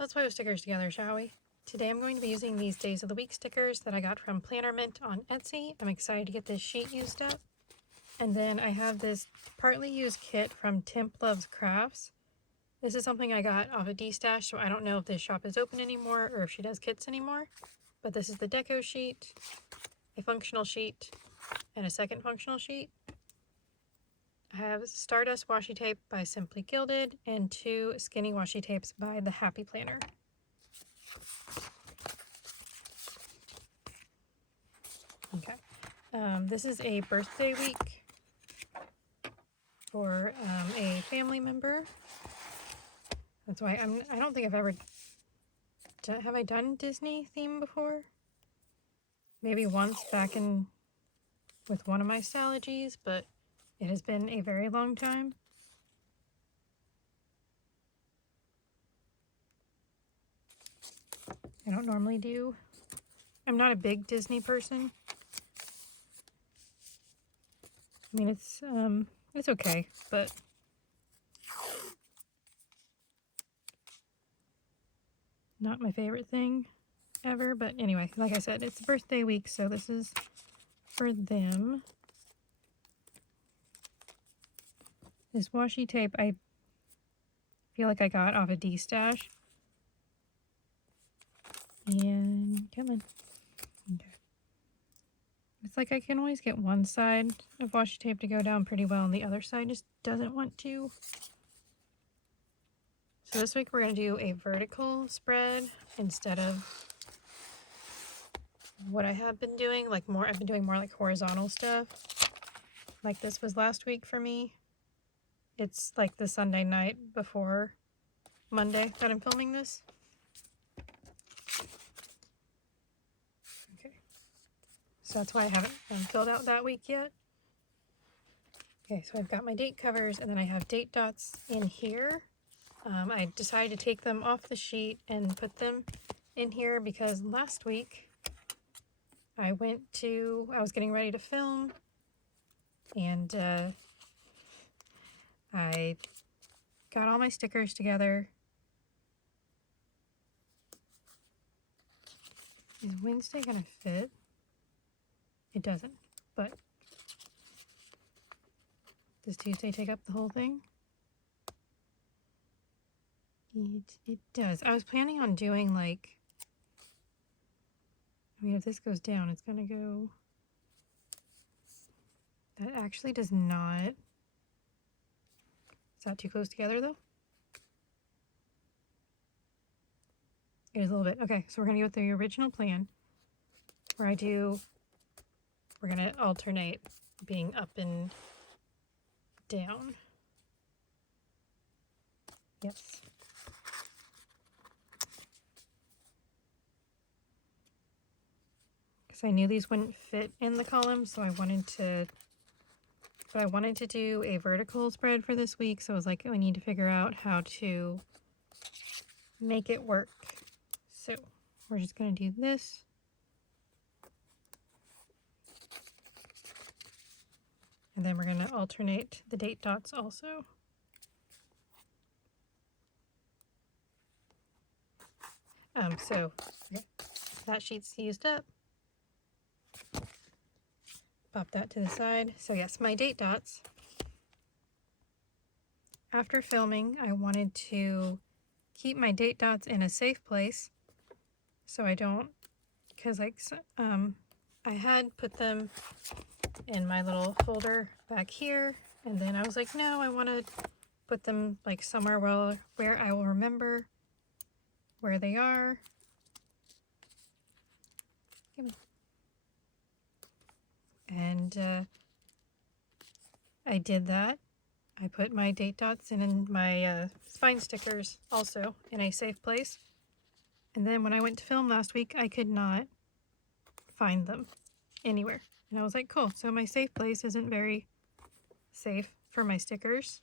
Let's play with stickers together, shall we? Today I'm going to be using these Days of the Week stickers that I got from PlannerMint on Etsy. I'm excited to get this sheet used up. And then I have this partly used kit from Temp Loves Crafts. This is something I got off of D-Stash, so I don't know if this shop is open anymore or if she does kits anymore. But this is the deco sheet, a functional sheet, and a second functional sheet. I have Stardust washi tape by Simply Gilded and 2 skinny washi tapes by the Happy Planner. Okay, this is a birthday week for a family member. That's why I don't think I've ever have I done Disney theme before? Maybe once back in with one of my Stalogies, but it has been a very long time. I don't normally do. I'm not a big Disney person. I mean, it's okay, but not my favorite thing ever. But anyway, like I said, it's birthday week, so this is for them. This washi tape, I feel like I got off a D-Stash. And come on. Okay. It's like I can always get one side of washi tape to go down pretty well, and the other side just doesn't want to. So this week we're going to do a vertical spread instead of what I have been doing. I've been doing more like horizontal stuff. Like this was last week for me. It's like the Sunday night before Monday that I'm filming this. Okay. So that's why I haven't filled out that week yet. Okay, so I've got my date covers, and then I have date dots in here. I decided to take them off the sheet and put them in here because last week I was getting ready to film, and I got all my stickers together. Is Wednesday gonna fit? It doesn't, but does Tuesday take up the whole thing? It does. I was planning on doing if this goes down, it's gonna go. That actually does not. Is that too close together though? It is a little bit. Okay, so we're gonna go with the original plan where we're gonna alternate being up and down. Yes. Because I knew these wouldn't fit in the column, so I wanted to do a vertical spread for this week, so I was like, I need to figure out how to make it work. So we're just going to do this. And then we're going to alternate the date dots also. So okay, that sheet's used up. Pop that to the side. So yes, my date dots. After filming, I wanted to keep my date dots in a safe place so I don't, because I had put them in my little folder back here, and then I was like, no, I want to put them somewhere where I will remember where they are. And I did that. I put my date dots in my spine stickers also in a safe place. And then when I went to film last week, I could not find them anywhere. And I was like, cool, so my safe place isn't very safe for my stickers.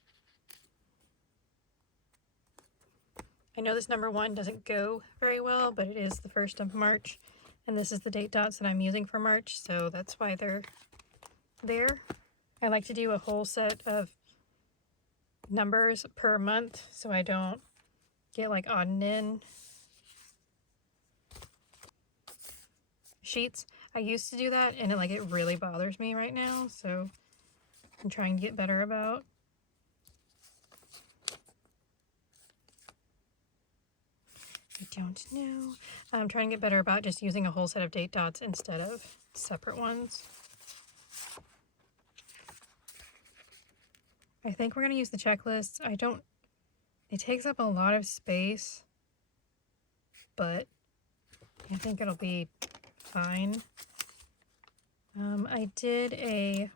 I know this number 1 doesn't go very well, but it is the 1st of March. And this is the date dots that I'm using for March, so that's why they're there. I like to do a whole set of numbers per month so I don't get odd and end sheets. I used to do that, and it really bothers me right now, so I'm trying to get better about. I don't know. I'm trying to get better about just using a whole set of date dots instead of separate ones. I think we're going to use the checklists. It takes up a lot of space, but I think it'll be fine. I did a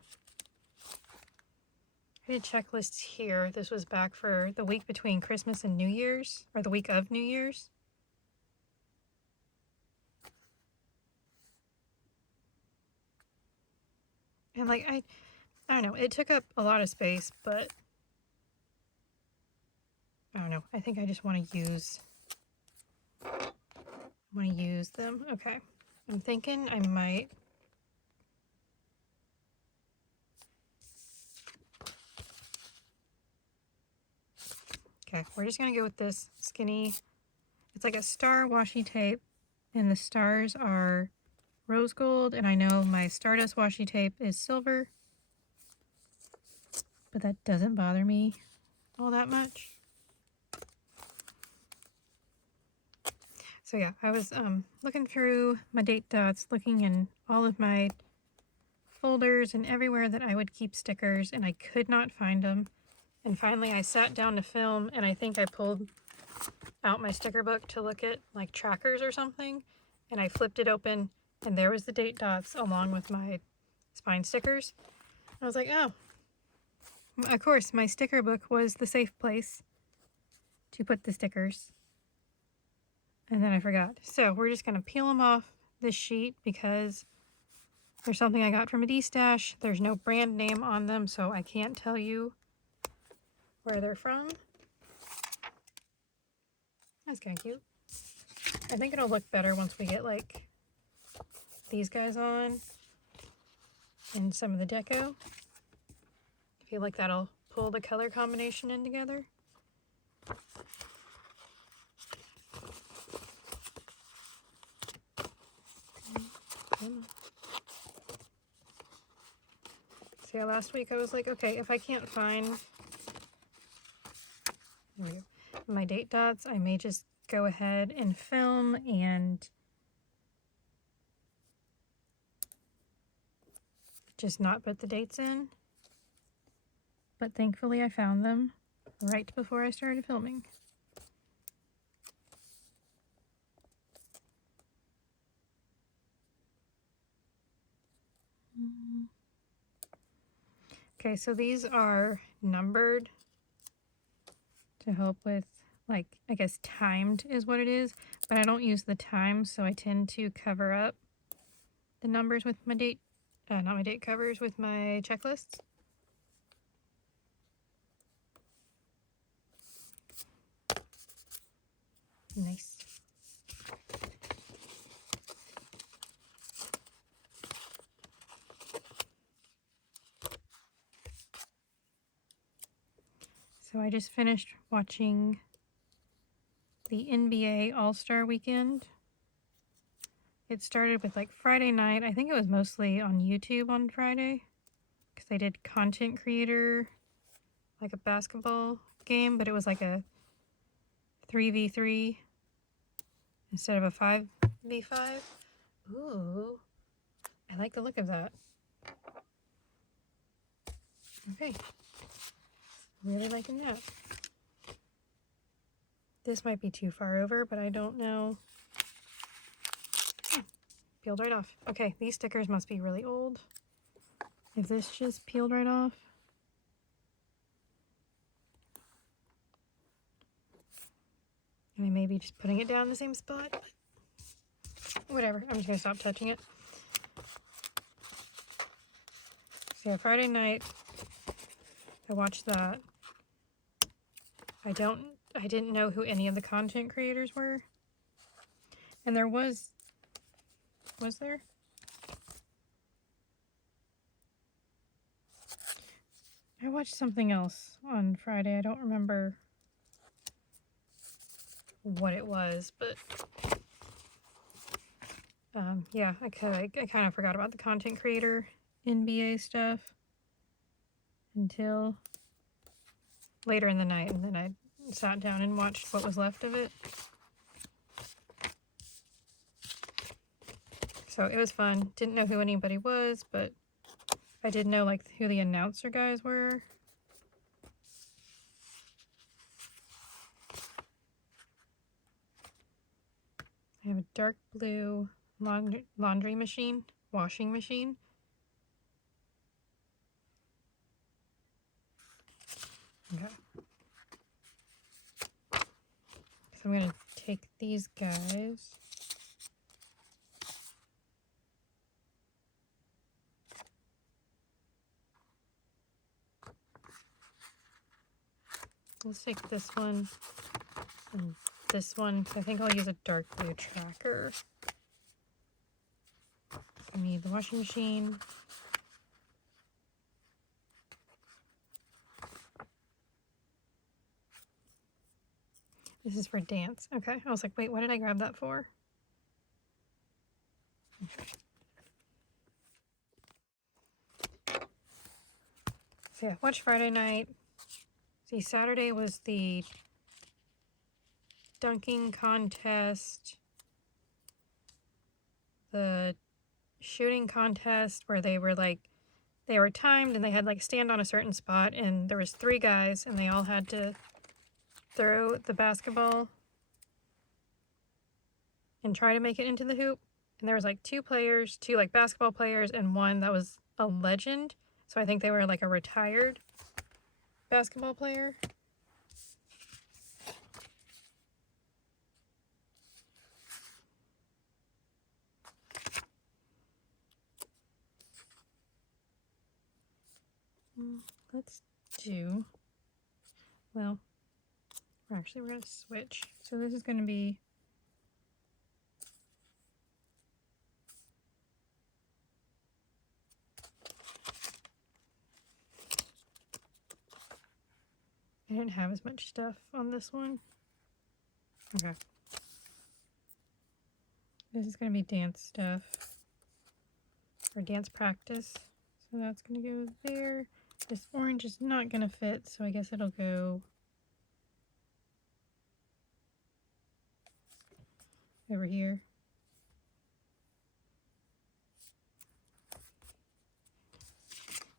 checklist here. This was back for the week between Christmas and New Year's, or the week of New Year's. And I don't know, it took up a lot of space, but I don't know. I think I just want to use them. Okay. I'm thinking I might okay, we're just gonna go with this skinny. It's like a star washi tape, and the stars are rose gold, and I know my Stardust washi tape is silver, but that doesn't bother me all that much. So yeah, I was looking through my date dots, looking in all of my folders and everywhere that I would keep stickers, and I could not find them. And finally I sat down to film, and I think I pulled out my sticker book to look at like trackers or something, and I flipped it open, and there was the date dots along with my spine stickers. I was like, oh, of course, my sticker book was the safe place to put the stickers. And then I forgot. So we're just going to peel them off this sheet because there's something I got from a D-stash. There's no brand name on them, so I can't tell you where they're from. That's kind of cute. I think it'll look better once we get like these guys on and some of the deco. I feel like that'll pull the color combination in together. So yeah, last week I was like, okay, if I can't find my date dots, I may just go ahead and film and just not put the dates in. But thankfully I found them right before I started filming. Okay, so these are numbered to help with, like, I guess timed is what it is, but I don't use the time, so I tend to cover up the numbers with my date, not my date covers, with my checklists. Nice. So I just finished watching the NBA All-Star Weekend. It started with like Friday night. I think it was mostly on YouTube on Friday because they did content creator, like a basketball game, but it was like a 3v3 instead of a 5v5. Ooh, I like the look of that. Okay, really liking that. This might be too far over, but I don't know. Peeled right off. Okay, these stickers must be really old. If this just peeled right off. And I may be just putting it down in the same spot, but whatever. I'm just going to stop touching it. So yeah, Friday night, I watched that. I didn't know who any of the content creators were. And there was there? I watched something else on Friday. I don't remember what it was, but Yeah, I kind of forgot about the content creator NBA stuff until later in the night, and then I sat down and watched what was left of it. So it was fun. Didn't know who anybody was, but I did know like who the announcer guys were. I have a dark blue laundry machine, washing machine. Okay. So I'm gonna take these guys. Let's take this one and this one. I think I'll use a dark blue tracker. I need the washing machine. This is for dance. Okay. I was like, wait, what did I grab that for? Okay. So yeah, watch Friday night. See, Saturday was the dunking contest, the shooting contest where they were timed and they had like stand on a certain spot, and there was 3 guys and they all had to throw the basketball and try to make it into the hoop. And there was like 2 like basketball players, and one that was a legend. So I think they were like a retired basketball player. Let's do, well, we're going to switch. So this is going to be I didn't have as much stuff on this one. Okay. This is going to be dance stuff, or dance practice. So that's going to go there. This orange is not going to fit, so I guess it'll go over here.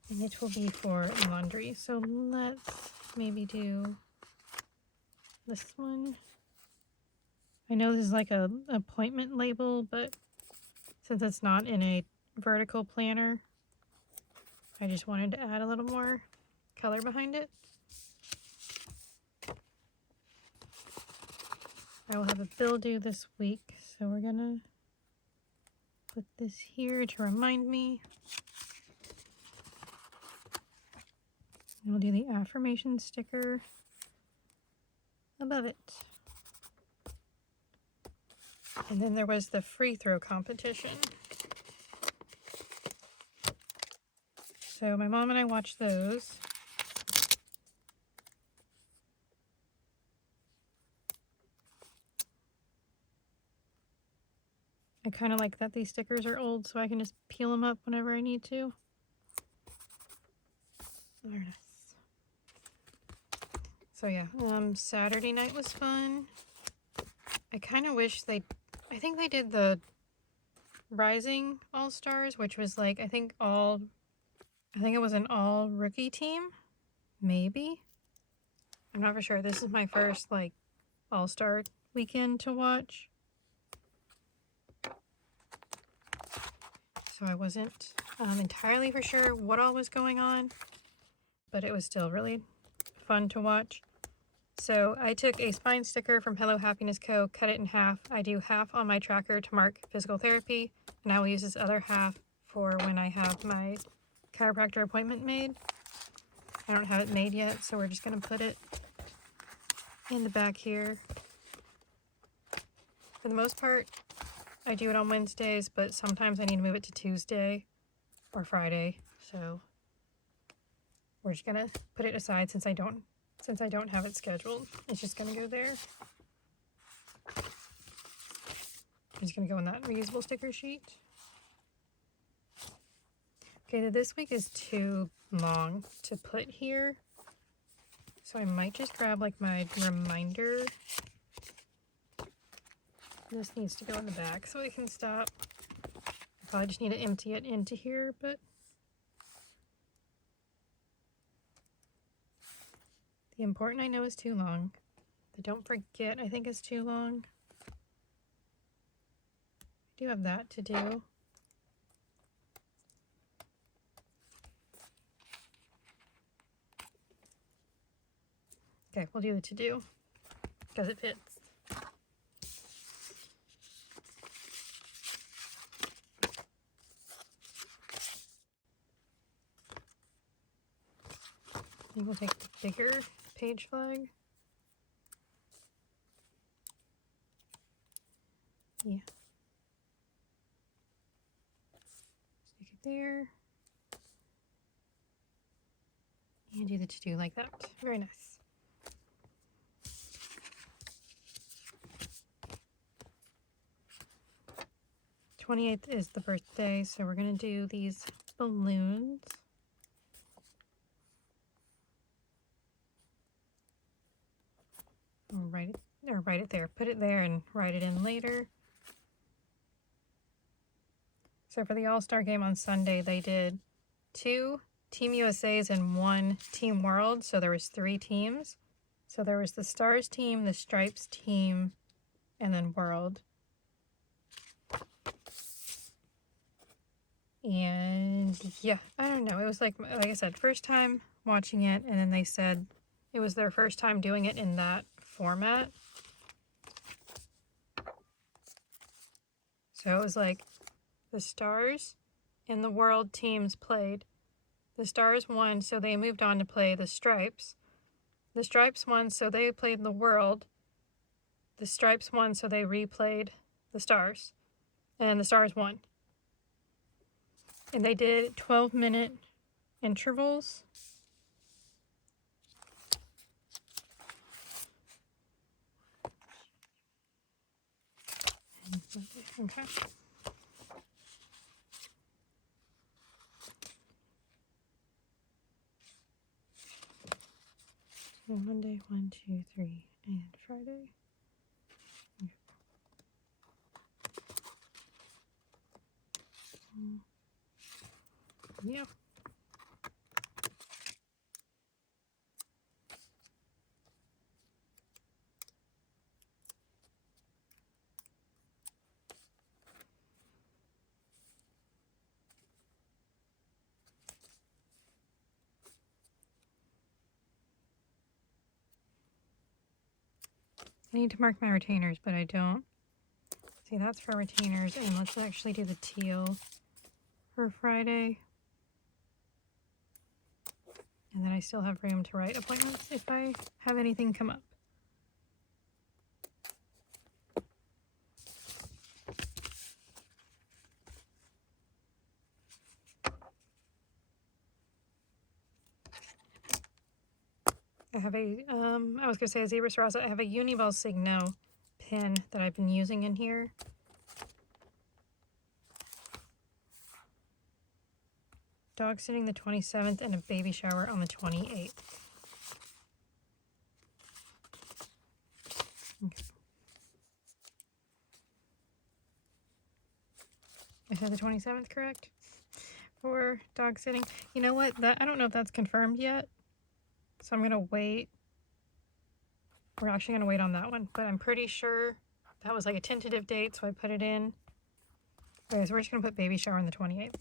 And it will be for laundry. So let's maybe do this one. I know this is like a appointment label, but since it's not in a vertical planner, I just wanted to add a little more color behind it. I will have a bill due this week, so we're gonna put this here to remind me. And we'll do the affirmation sticker above it. And then there was the free throw competition. So my mom and I watched those. I kind of like that these stickers are old, so I can just peel them up whenever I need to. Very nice. So yeah, Saturday night was fun. I kind of wish I think they did the Rising All-Stars, which was like, I think it was an all rookie team, maybe. I'm not for sure. This is my first like all-star weekend to watch. So I wasn't entirely for sure what all was going on, but it was still really fun to watch. So I took a spine sticker from HelloHappinessCo, cut it in half. I do half on my tracker to mark physical therapy, and I will use this other half for when I have my chiropractor appointment made. I don't have it made yet, so we're just going to put it in the back here. For the most part, I do it on Wednesdays, but sometimes I need to move it to Tuesday or Friday, so we're just going to put it aside since I don't have it scheduled. It's just going to go there. just going to go in that reusable sticker sheet. Okay, this week is too long to put here. So I might just grab like my reminder. This needs to go in the back so I can stop. I probably just need to empty it into here, but the important I know is too long. The don't forget I think is too long. I do have that to do. Okay, we'll do the to do because it fits. I think we'll take the bigger page flag. Yeah. Stick it there. And do the to-do like that. Very nice. The 28th is the birthday, so we're going to do these balloons. Write it there. Put it there and write it in later. So for the All-Star game on Sunday, they did 2 Team USA's and 1 Team World. So there was 3 teams. So there was the Stars team, the Stripes team, and then World. And yeah, I don't know. It was like I said, first time watching it, and then they said it was their first time doing it in that format. So it was like the Stars and the World teams played. The Stars won, so they moved on to play the Stripes. The Stripes won, so they played the World. The Stripes won, so they replayed the Stars. And the Stars won. And they did 12-minute intervals. Okay. So Monday, 1, 2, 3, and Friday. Okay. Yeah. I need to mark my retainers, but I don't. See, that's for retainers, and let's actually do the teal for Friday. And then I still have room to write appointments if I have anything come up. I have a, I was going to say a Zebra Sarasa. I have a Unival Signo pin that I've been using in here. Dog sitting the 27th and a baby shower on the 28th. Okay. I said the 27th, correct? For dog sitting. You know what? That I don't know if that's confirmed yet. So I'm going to wait. We're actually going to wait on that one. But I'm pretty sure that was like a tentative date, so I put it in. Okay, so we're just going to put baby shower on the 28th.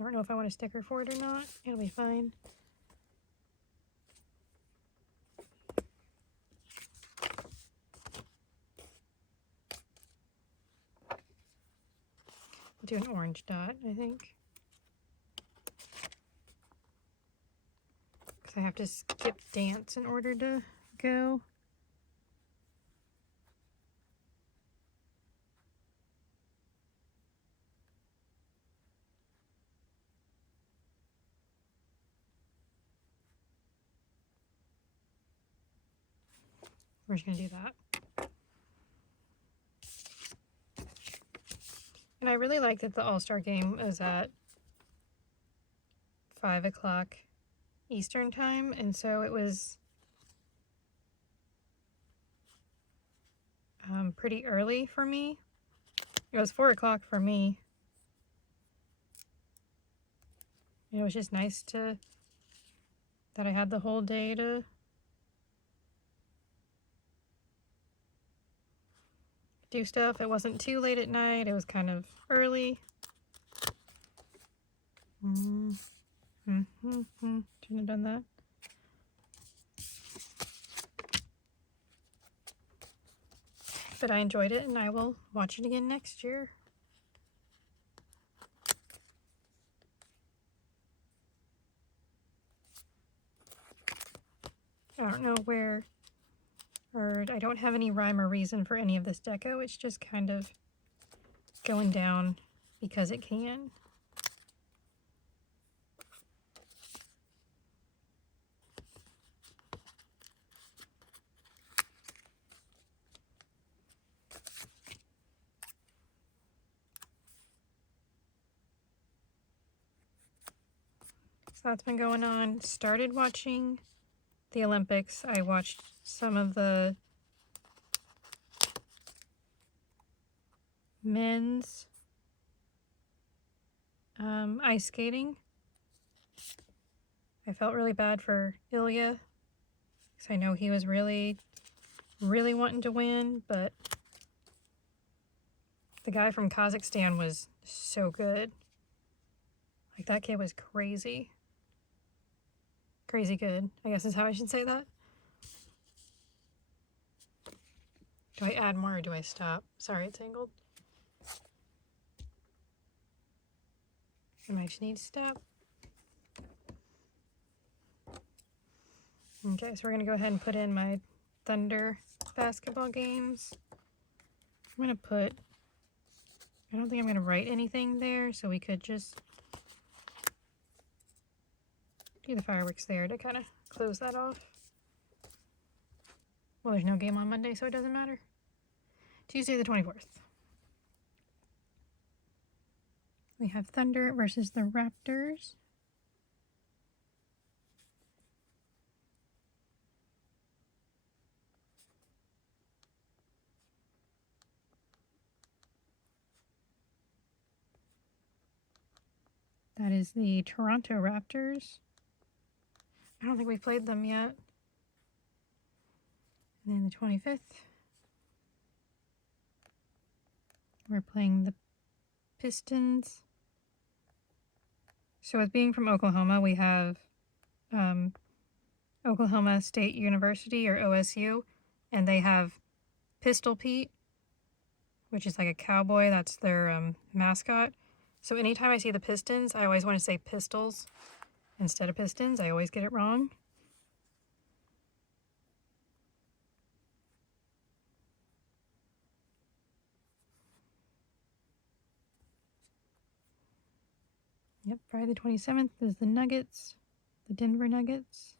I don't know if I want a sticker for it or not. It'll be fine. I'll do an orange dot, I think. Because I have to skip dance in order to go. We're just going to do that. And I really like that the All-Star game is at 5 o'clock Eastern time, and so it was pretty early for me. It was 4 o'clock for me. It was just nice that I had the whole day to do stuff. It wasn't too late at night. It was kind of early. Shouldn't have done that. But I enjoyed it, and I will watch it again next year. I don't know where, or I don't have any rhyme or reason for any of this deco. It's just kind of going down because it can. So that's been going on. Started watching the Olympics. I watched some of the men's ice skating. I felt really bad for Ilya because I know he was really wanting to win, but the guy from Kazakhstan was so good. Like, that kid was crazy. Crazy good, I guess is how I should say that. Do I add more or do I stop? Sorry, it's angled. I might just need to stop. Okay, so we're gonna go ahead and put in my Thunder basketball games. I'm gonna put, I don't think I'm gonna write anything there, so we could just do the fireworks there to kind of close that off. Well, there's no game on Monday, so it doesn't matter. Tuesday the 24th. We have Thunder versus the Raptors. That is the Toronto Raptors. I don't think we've played them yet. And then the 25th, we're playing the Pistons. So with being from Oklahoma, we have Oklahoma State University, or OSU, and they have Pistol Pete, which is like a cowboy. That's their mascot. So anytime I see the Pistons, I always want to say Pistols instead of Pistons. I always get it wrong. Yep, Friday the 27th is the Nuggets, the Denver Nuggets.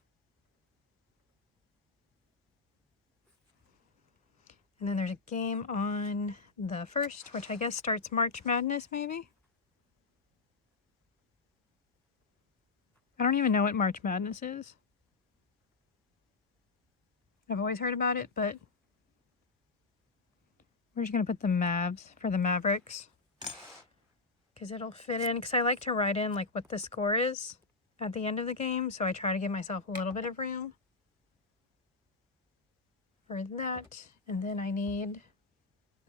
And then there's a game on the 1st, which I guess starts March Madness, maybe? I don't even know what March Madness is. I've always heard about it, but we're just going to put the Mavs for the Mavericks, because it'll fit in, because I like to write in like what the score is at the end of the game, so I try to give myself a little bit of room for that. And then I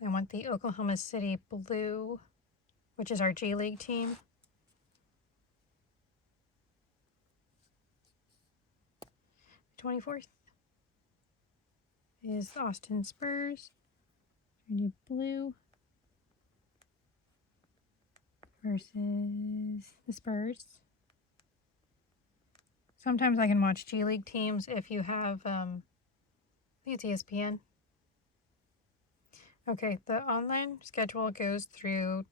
want the Oklahoma City Blue, which is our G League team. The 24th is Austin Spurs. We do blue versus the Spurs. Sometimes I can watch G League teams if you have, I think it's ESPN. Okay, the online schedule goes through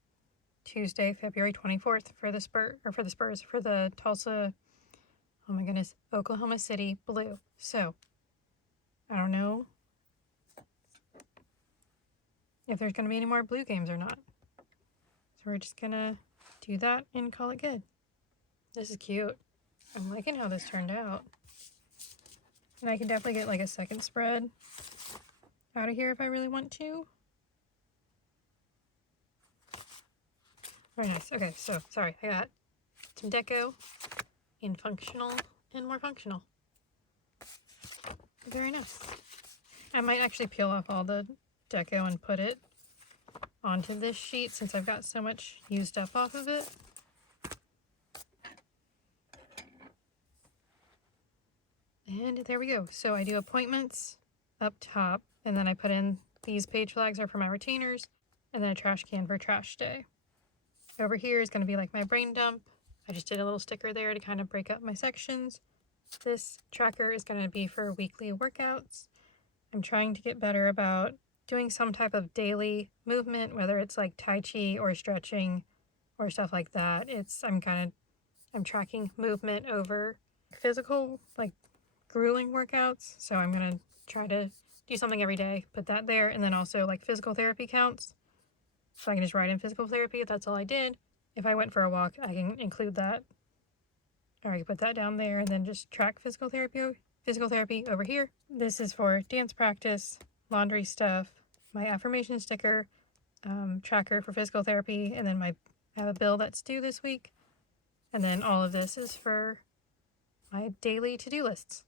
Tuesday, February 24th for the Tulsa, oh my goodness, Oklahoma City Blue. So, I don't know if there's going to be any more blue games or not. So we're just going to do that and call it good. This is cute. I'm liking how this turned out. And I can definitely get like a second spread out of here if I really want to. Very nice. Okay, so sorry, I got some deco in functional and more functional. Very nice. I might actually peel off all the deco and put it onto this sheet since I've got so much used up off of it. And there we go. So I do appointments up top, and then I put in these page flags are for my retainers, and then a trash can for trash day. Over here is going to be like my brain dump. I just did a little sticker there to kind of break up my sections. This tracker is going to be for weekly workouts. I'm trying to get better about doing some type of daily movement, whether it's like Tai Chi or stretching or stuff like that. I'm tracking movement over physical, like grueling workouts. So I'm going to try to do something every day, put that there, and then also like physical therapy counts. So I can just write in physical therapy if that's all I did. If I went for a walk, I can include that. Or I can put that down there and then just track physical therapy over here. This is for dance practice, laundry stuff, my affirmation sticker, tracker for physical therapy, and then I have a bill that's due this week. And then all of this is for my daily to-do lists.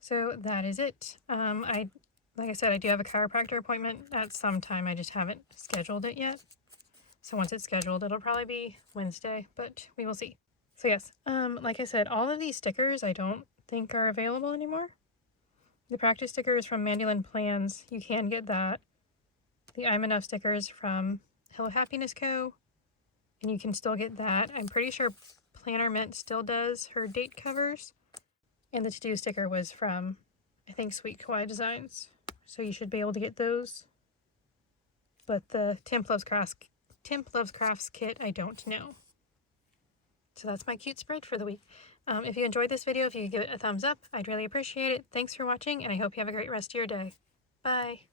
So that is it. Like I said, I do have a chiropractor appointment at some time. I just haven't scheduled it yet. So once it's scheduled, it'll probably be Wednesday, but we will see. So yes, like I said, all of these stickers I don't think are available anymore. The practice stickers from MandyLynnPlans, you can get that. The I'm Enough stickers from HelloHappinessCo, and you can still get that. I'm pretty sure PlannerMint still does her date covers. And the to-do sticker was from, I think, Sweet Kawaii Designs. So you should be able to get those. But the Temp Loves Crafts kit, I don't know. So that's my cute spread for the week. If you enjoyed this video, if you could give it a thumbs up, I'd really appreciate it. Thanks for watching, and I hope you have a great rest of your day. Bye!